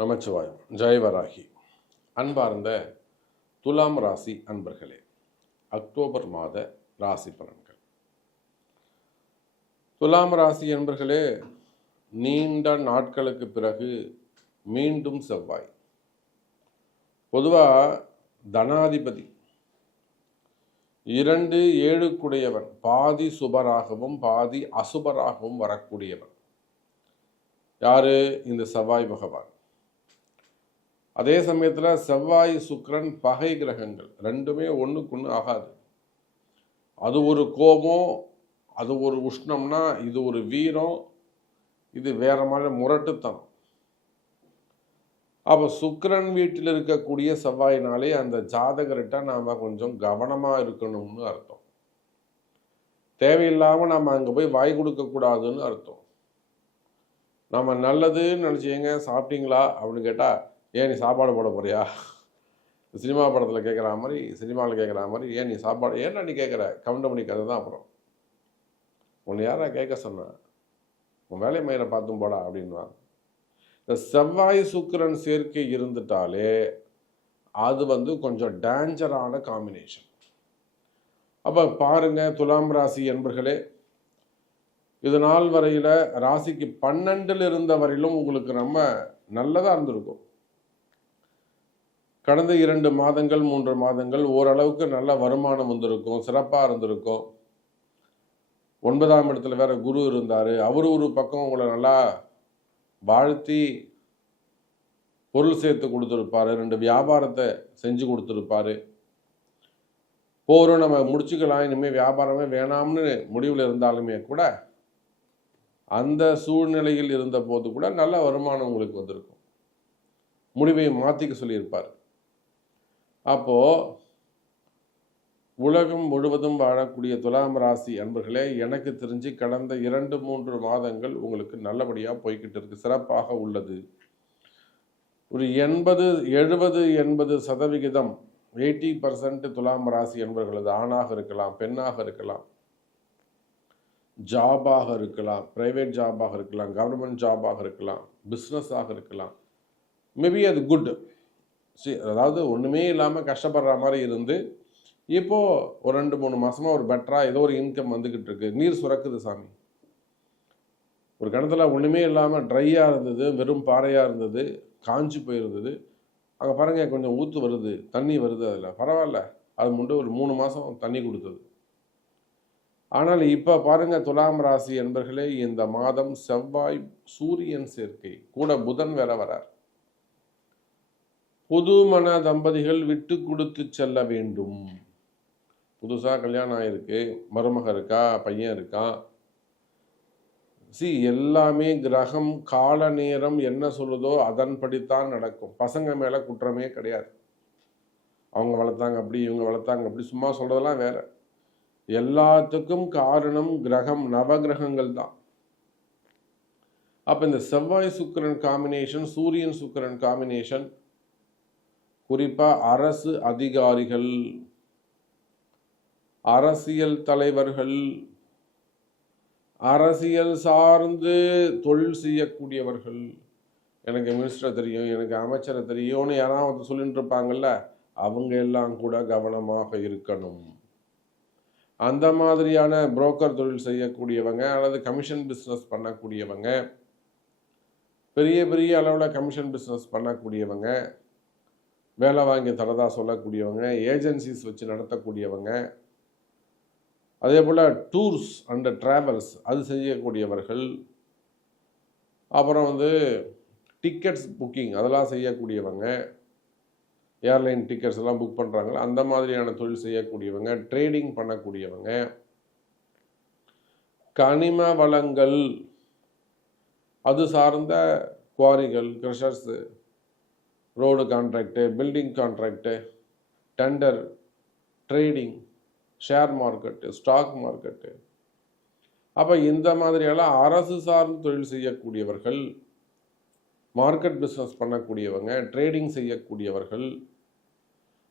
நமச்சிவாயம். ஜெயவராகி. அன்பார்ந்த துலாம் ராசி அன்பர்களே, அக்டோபர் மாத ராசி பலன்கள். துலாம் ராசி அன்பர்களே, நீண்ட நாட்களுக்கு பிறகு மீண்டும் செவ்வாய். பொதுவாக தனாதிபதி 2-7 பாதி சுபராகவும் பாதி அசுபராகவும் வரக்கூடியவன் யாரு? இந்த செவ்வாய் பகவான். அதே சமயத்தில் செவ்வாய் சுக்கிரன் பகை கிரகங்கள், ரெண்டுமே ஒன்றுக்கு ஆகாது. அது ஒரு கோபம், அது ஒரு உஷ்ணம்னா இது ஒரு வீரம், இது வேற மாதிரி முரட்டுத்தனம். அப்போ சுக்கிரன் வீட்டில் இருக்கக்கூடிய செவ்வாயினாலே அந்த ஜாதகர்கிட்ட நாம் கொஞ்சம் கவனமாக இருக்கணும்னு அர்த்தம். தேவையில்லாமல் நம்ம அங்கே போய் வாய் கொடுக்கக்கூடாதுன்னு அர்த்தம். நம்ம நல்லதுன்னு நினச்சிங்க. சாப்பிட்டீங்களா அப்படின்னு கேட்டால், ஏன் நீ சாப்பாடு போட போறியா? சினிமா படத்தில் கேட்குற மாதிரி, சினிமாவில் கேட்குற மாதிரி, ஏன் நீ சாப்பாடு ஏன்னா நீ கேட்குற கவுண்டமணி கதை தான். அப்புறம் உன்னை யாரா கேட்க சொன்ன? உன் வேலை மயிரை பார்த்தும் போடா அப்படின்வாங்க. இந்த செவ்வாய் சுக்கிரன் சேர்க்கை இருந்துட்டாலே அது கொஞ்சம் டேஞ்சரான காம்பினேஷன். அப்போ பாருங்க துலாம் ராசி என்பர்களே, இது நாள் வரையில் ராசிக்கு 12 இருந்த வரையிலும் உங்களுக்கு ரொம்ப நல்லதாக இருந்திருக்கும். கடந்த 2 மாதங்கள் 3 மாதங்கள் ஓரளவுக்கு நல்ல வருமானம் வந்திருக்கும், சிறப்பாக இருந்திருக்கும். 9ஆம் இடத்துல வேற குரு இருந்தார். அவரு ஒரு பக்கம் உங்களை நல்லா வாழ்த்தி பொருள் சேர்த்து கொடுத்துருப்பாரு, 2 வியாபாரத்தை செஞ்சு கொடுத்துருப்பாரு. போகிறோம் நம்ம முடிச்சுக்கலாம், இனிமேல் வியாபாரமே வேணாம்னு முடிவில் இருந்தாலுமே கூட அந்த சூழ்நிலையில் இருந்த போது கூட நல்ல வருமானம் உங்களுக்கு வந்திருக்கும். முடிவை மாற்றிக்க சொல்லியிருப்பார். அப்போது உலகம் முழுவதும் வாழக்கூடிய துலாம் ராசி அன்பர்களே, எனக்கு தெரிஞ்சு கடந்த 2-3 மாதங்கள் உங்களுக்கு நல்லபடியாக போய்கிட்டு இருக்கு, சிறப்பாக உள்ளது. ஒரு 70-80% 80% துலாம் ராசி அன்பர்களது ஆணாக இருக்கலாம், பெண்ணாக இருக்கலாம், ஜாபாக இருக்கலாம், பிரைவேட் ஜாபாக இருக்கலாம், கவர்மெண்ட் ஜாபாக இருக்கலாம், பிஸ்னஸாக இருக்கலாம். மேபி அது குட். அதாவது ஒன்றுமே இல்லாமல் கஷ்டப்படுற மாதிரி இருந்து இப்போது ஒரு 2-3 மாதமாக ஒரு பெட்டராக ஏதோ ஒரு இன்கம் வந்துக்கிட்டு இருக்கு. நீர் சுரக்குது சாமி. ஒரு கிணத்துல ஒன்றுமே இல்லாமல் ட்ரையாக இருந்தது, வெறும் பாறையாக இருந்தது, காஞ்சி போயிருந்தது. அங்கே பாருங்கள் கொஞ்சம் ஊற்று வருது, தண்ணி வருது. அதில் பரவாயில்ல, அது முன்னே ஒரு 3 மாதம் தண்ணி கொடுத்தது. ஆனால் இப்போ பாருங்கள் துலாம் ராசி என்பர்களே, இந்த மாதம் செவ்வாய் சூரியன் சேர்க்கை கூட புதன் வேற வரார். புதுமண தம்பதிகள் விட்டு கொடுத்து செல்ல வேண்டும். புதுசாக கல்யாணம் ஆகிருக்கு, மருமக இருக்கா, பையன் இருக்கான். எல்லாமே கிரகம் கால நேரம் என்ன சொல்லுதோ அதன்படித்தான் நடக்கும். பசங்க மேலே குற்றமே கிடையாது. அவங்க வளர்த்தாங்க அப்படி, இவங்க வளர்த்தாங்க அப்படி, சும்மா சொல்கிறதெல்லாம் வேற. எல்லாத்துக்கும் காரணம் கிரகம், நவகிரகங்கள் தான். அப்போ இந்த செவ்வாய் சுக்கிரன் காம்பினேஷன், சூரியன் சுக்கிரன் காம்பினேஷன், குறிப்பாக அரசு அதிகாரிகள், அரசியல் தலைவர்கள், அரசியல் சார்ந்து தொழில் செய்யக்கூடியவர்கள், எனக்கு மினிஸ்டரை தெரியும், எனக்கு அமைச்சரை தெரியும்னு யாராவது சொல்லிட்டு இருப்பாங்கல்ல, அவங்க எல்லாம் கூட கவனமாக இருக்கணும். அந்த மாதிரியான புரோக்கர் தொழில் செய்யக்கூடியவங்க அல்லது கமிஷன் பிஸ்னஸ் பண்ணக்கூடியவங்க, பெரிய பெரிய அளவில் கமிஷன் பிஸ்னஸ் பண்ணக்கூடியவங்க, வேலை வாங்கி தரதா சொல்லக்கூடியவங்க, ஏஜென்சிஸ் வச்சு நடத்தக்கூடியவங்க, அதே போல் டூர்ஸ் அண்ட் ட்ராவல்ஸ் அது செய்யக்கூடியவர்கள், அப்புறம் டிக்கெட்ஸ் புக்கிங் அதெல்லாம் செய்யக்கூடியவங்க, ஏர்லைன் டிக்கெட்ஸ் எல்லாம் புக் பண்ணுறாங்களா அந்த மாதிரியான தொழில் செய்யக்கூடியவங்க, ட்ரேடிங் பண்ணக்கூடியவங்க, கனிம வளங்கள் அது சார்ந்த குவாரிகள், crushers, road contract, building contract, tender, trading, share market, stock market. அப்போ இந்த மாதிரியெல்லாம் அரசு சார்ந்து தொழில் செய்யக்கூடியவர்கள், மார்க்கெட் பிஸ்னஸ் பண்ணக்கூடியவங்க, ட்ரேடிங் செய்யக்கூடியவர்கள்,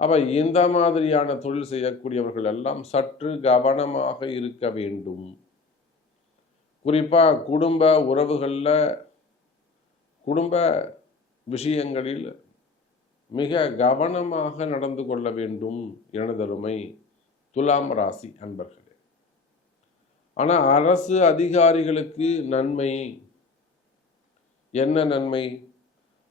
அப்போ இந்த மாதிரியான தொழில் செய்யக்கூடியவர்கள் எல்லாம் சற்று கவனமாக இருக்க வேண்டும். குறிப்பாக குடும்ப உறவுகளில், குடும்ப விஷயங்களில் மிக கவனமாக நடந்து கொள்ள வேண்டும் எனதருமை துலாம் ராசி அன்பர்களே. ஆனால் அரசு அதிகாரிகளுக்கு நன்மை என்ன நன்மை?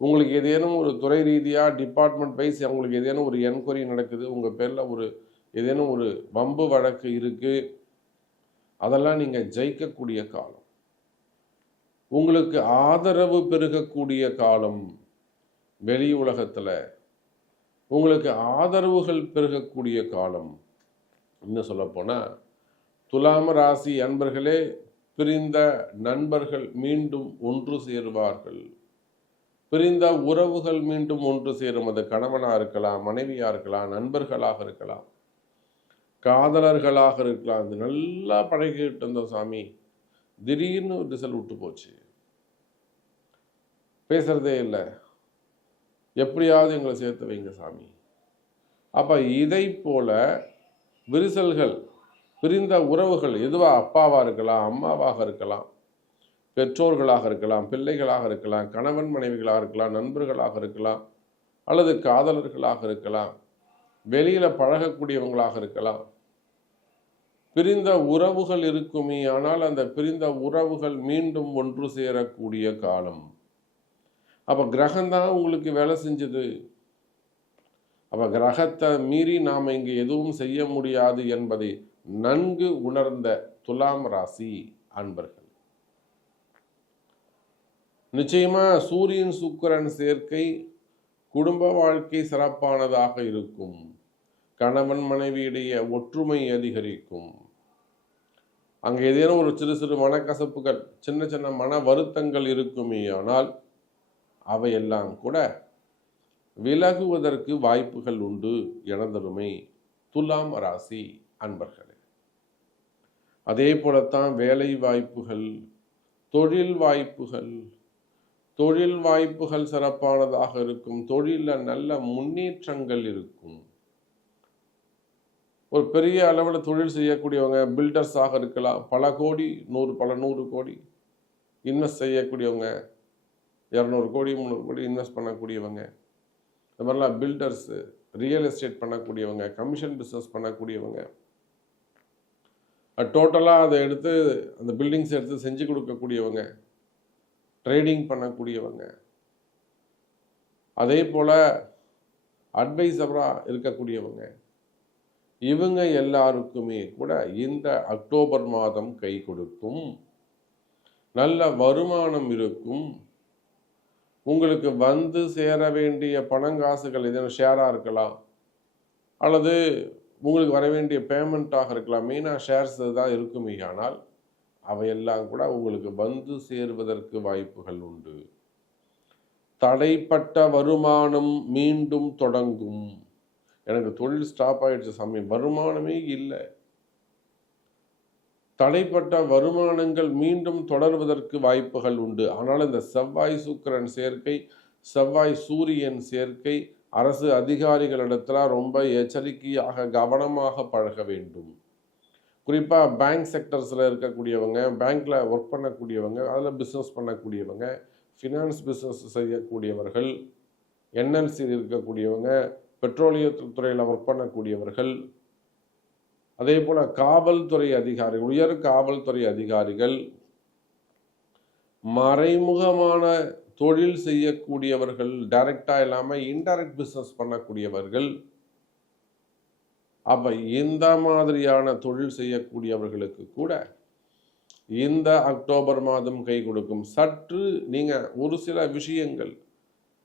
உங்களுக்கு ஏதேனும் ஒரு துறை ரீதியாக டிபார்ட்மெண்ட் வைஸ் அவங்களுக்கு ஏதேனும் ஒரு என்கொயரி நடக்குது, உங்கள் பேரில் ஏதேனும் ஒரு வம்பு வழக்கு இருக்குது, அதெல்லாம் நீங்கள் ஜெயிக்கக்கூடிய காலம். உங்களுக்கு ஆதரவு பெருகக்கூடிய காலம். வெளி உலகத்தில் உங்களுக்கு ஆதரவுகள் பெருகக்கூடிய காலம். இன்னும் சொல்லப்போனால் துலாம் ராசி அன்பர்களே, பிரிந்த நண்பர்கள் மீண்டும் ஒன்று சேருவார்கள். பிரிந்த உறவுகள் மீண்டும் ஒன்று சேரும். அது கணவனாக இருக்கலாம், மனைவியாக இருக்கலாம், நண்பர்களாக இருக்கலாம், காதலர்களாக இருக்கலாம். அது நல்லா பழகிட்டு இருந்தோம் சாமி, திடீர்னு ரிசல்ட் விட்டு போச்சு, பேசுறதே இல்லை, எப்படியாவது எங்களை சேர்த்து வைங்க சாமி. அப்போ இதை போல விரிசல்கள், பிரிந்த உறவுகள், எதுவாக அப்பாவாக இருக்கலாம், அம்மாவாக இருக்கலாம், பெற்றோர்களாக இருக்கலாம், பிள்ளைகளாக இருக்கலாம், கணவன் மனைவிகளாக இருக்கலாம், நண்பர்களாக இருக்கலாம், அல்லது காதலர்களாக இருக்கலாம், வெளியில் பழகக்கூடியவங்களாக இருக்கலாம். பிரிந்த உறவுகள் இருக்குமே, ஆனால் அந்த பிரிந்த உறவுகள் மீண்டும் ஒன்று சேரக்கூடிய காலம். அப்போ கிரகம்தான் உங்களுக்கு வேலை செஞ்சது. அப்போ கிரகத்தை மீறி நாம் இங்கே எதுவும் செய்ய முடியாது என்பதை நன்கு உணர்ந்த துலாம் ராசி அன்பர்கள், நிச்சயமா சூரியன் சுக்கிரன் சேர்க்கை குடும்ப வாழ்க்கை சிறப்பானதாக இருக்கும். கணவன் மனைவியிடையே ஒற்றுமை அதிகரிக்கும். அங்கே ஏதேனும் ஒரு சிறு சிறு மனக்கசப்புகள், சின்ன சின்ன மன வருத்தங்கள் இருக்குமே, ஆனால் அவையெல்லாம் கூட விலகுவதற்கு வாய்ப்புகள் உண்டு எனதருமை துலாம் ராசி அன்பர்களே. அதே போலத்தான் வேலை வாய்ப்புகள், தொழில் வாய்ப்புகள் சிறப்பானதாக இருக்கும். தொழிலில் நல்ல முன்னேற்றங்கள் இருக்கும். ஒரு பெரிய அளவில் தொழில் செய்யக்கூடியவங்க, பில்டர்ஸாக இருக்கலாம், பல நூறு கோடி இன்வெஸ்ட் செய்யக்கூடியவங்க, 200 கோடி 300 கோடி இன்வெஸ்ட் பண்ணக்கூடியவங்க, இந்த மாதிரிலாம் பில்டர்ஸு, ரியல் எஸ்டேட் பண்ணக்கூடியவங்க, கமிஷன் பிஸ்னஸ் பண்ணக்கூடியவங்க, டோட்டலாக அதை எடுத்து அந்த பில்டிங்ஸ் எடுத்து செஞ்சு கொடுக்கக்கூடியவங்க, ட்ரேடிங் பண்ணக்கூடியவங்க, அதே போல் அட்வைசராக இருக்கக்கூடியவங்க, இவங்க எல்லாருக்குமே கூட இந்த அக்டோபர் மாதம் கை கொடுக்கும். நல்ல வருமானம் இருக்கும். உங்களுக்கு வந்து சேர வேண்டிய பணங்காசுகள் எதுவும் ஷேராக இருக்கலாம், அல்லது உங்களுக்கு வர வேண்டிய பேமெண்ட்டாக இருக்கலாம். மெயினாக ஷேர்ஸ் தான் இருக்குமே, ஆனால் அவையெல்லாம் கூட உங்களுக்கு வந்து சேருவதற்கு வாய்ப்புகள் உண்டு. தடைப்பட்ட வருமானம் மீண்டும் தொடங்கும். எனக்கு தொழில் ஸ்டாப் ஆயிடுச்சு சாமி, வருமானமே இல்லை, தடைப்பட்ட வருமானங்கள் மீண்டும் தொடர்வதற்கு வாய்ப்புகள் உண்டு. ஆனால் இந்த செவ்வாய் சுக்கிரன் சேர்க்கை, செவ்வாய் சூரியன் சேர்க்கை, அரசு அதிகாரிகளிடத்துல ரொம்ப எச்சரிக்கையாக கவனமாக பழக வேண்டும். குறிப்பாக பேங்க் செக்டர்ஸில் இருக்கக்கூடியவங்க, பேங்க்கில் ஒர்க் பண்ணக்கூடியவங்க, அதில் பிஸ்னஸ் பண்ணக்கூடியவங்க, ஃபினான்ஸ் பிஸ்னஸ் செய்யக்கூடியவர்கள், என்எல்சி இருக்கக்கூடியவங்க, பெட்ரோலியத்துறையில் ஒர்க் பண்ணக்கூடியவர்கள், அதே போல் காவல்துறை அதிகாரிகள், உயர் காவல்துறை அதிகாரிகள், மறைமுகமான தொழில் செய்யக்கூடியவர்கள், டைரக்டாக இல்லாமல் இன்டைரக்ட் பிஸ்னஸ் பண்ணக்கூடியவர்கள், அப்போ இந்த மாதிரியான தொழில் செய்யக்கூடியவர்களுக்கு கூட இந்த அக்டோபர் மாதம் கை கொடுக்கும். சற்று நீங்கள் ஒரு சில விஷயங்கள்,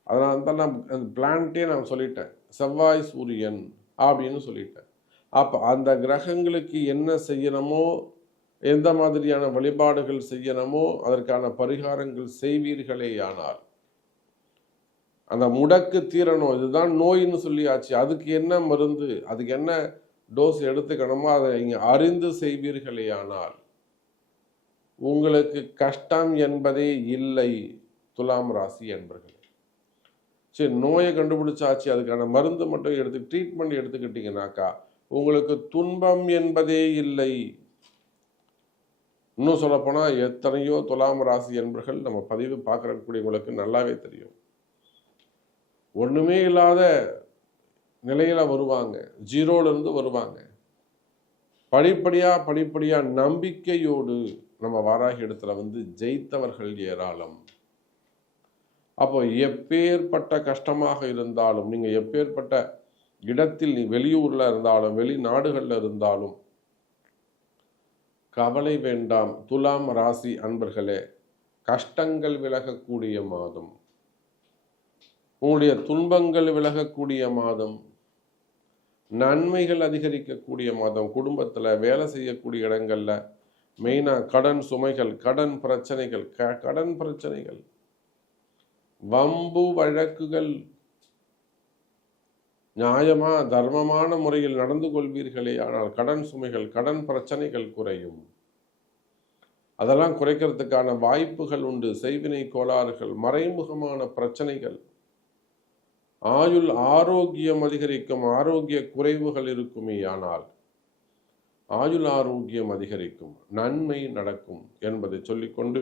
அதனால தான் நான் பிளான்ட்டே நான் சொல்லிட்டேன், செவ்வாய் சூரியன் அப்படின்னு சொல்லிட்டேன். அப்போ அந்த கிரகங்களுக்கு என்ன செய்யணுமோ, எந்த மாதிரியான வழிபாடுகள் செய்யணுமோ அதற்கான பரிகாரங்கள் செய்வீர்களே ஆனால் அந்த முடக்கு தீரணும். இதுதான் நோயின்னு சொல்லியாச்சு, அதுக்கு என்ன மருந்து, அதுக்கு என்ன டோஸ் எடுத்துக்கணுமோ அதை நீங்கள் அறிந்து செய்வீர்களே ஆனால் உங்களுக்கு கஷ்டம் என்பதே இல்லை. துலாம் ராசி என்பர்களே, சரி நோயை கண்டுபிடிச்சாச்சு, அதுக்கான மருந்து மட்டும் எடுத்து ட்ரீட்மெண்ட் எடுத்துக்கிட்டீங்கன்னாக்கா உங்களுக்கு துன்பம் என்பதே இல்லை. இன்னும் சொல்லப்போனால் எத்தனையோ துலாம் ராசி என்பர்கள் நம்ம பதிவு பார்க்கக்கூடியவங்களுக்கு நல்லாவே தெரியும். ஒன்றுமே இல்லாத நிலையில் வருவாங்க, ஜீரோலேருந்து வருவாங்க. படிப்படியாக நம்பிக்கையோடு நம்ம வாராகி இடத்துல ஜெயித்தவர்கள் ஏராளம். அப்போ எப்பேற்பட்ட கஷ்டமாக இருந்தாலும், நீங்கள் எப்பேற்பட்ட இடத்தில் வெளியூரில் இருந்தாலும் வெளிநாடுகளில் இருந்தாலும் கவலை வேண்டாம். துலாம் ராசி அன்பர்களே, கஷ்டங்கள் விலகக்கூடிய மாதம், உங்களுடைய துன்பங்கள் விலகக்கூடிய மாதம், நன்மைகள் அதிகரிக்கக்கூடிய மாதம். குடும்பத்தில் வேலை செய்யக்கூடிய இடங்களில் மெயினாக கடன் சுமைகள், கடன் பிரச்சனைகள், வம்பு வழக்குகள், நியாயமா தர்மமான முறையில் நடந்து கொள்வீர்களே ஆனால் கடன் சுமைகள், கடன் பிரச்சனைகள் குறையும். அதெல்லாம் குறைக்கிறதுக்கான வாய்ப்புகள் உண்டு. செய்வினை கோளாறுகள், மறைமுகமான பிரச்சனைகள், ஆயுள் ஆரோக்கியம் அதிகரிக்கும். ஆரோக்கிய குறைவுகள் இருக்குமே ஆனால் ஆயுள் ஆரோக்கியம் அதிகரிக்கும், நன்மை நடக்கும் என்பதை சொல்லிக்கொண்டு,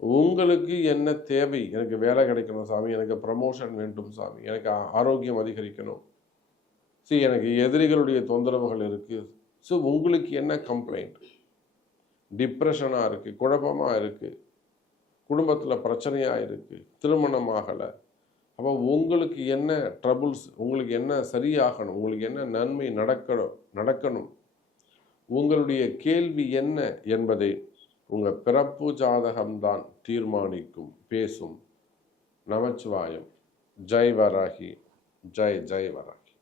உங்களுக்கு என்ன தேவை? எனக்கு வேலை கிடைக்கணும் சாமி, எனக்கு ப்ரமோஷன் வேண்டும் சாமி, எனக்கு ஆரோக்கியம் அதிகரிக்கணும், எனக்கு எதிரிகளுடைய தொந்தரவுகள் இருக்குது. ஸோ உங்களுக்கு என்ன கம்ப்ளைண்ட்? டிப்ரெஷனாக இருக்குது, குழப்பமாக இருக்குது, குடும்பத்தில் பிரச்சனையாக இருக்குது, திருமணம் ஆகலை. அப்போ உங்களுக்கு என்ன ட்ரபுள்ஸ், உங்களுக்கு என்ன சரியாகணும், உங்களுக்கு என்ன நன்மை நடக்கணும், உங்களுடைய கேள்வி என்ன என்பதை உங்கள் பிறப்பு ஜாதகம்தான் தீர்மானிக்கும், பேசும். நமச்சிவாயம். ஜெய் வராகி, ஜெய் ஜெய் வராகி.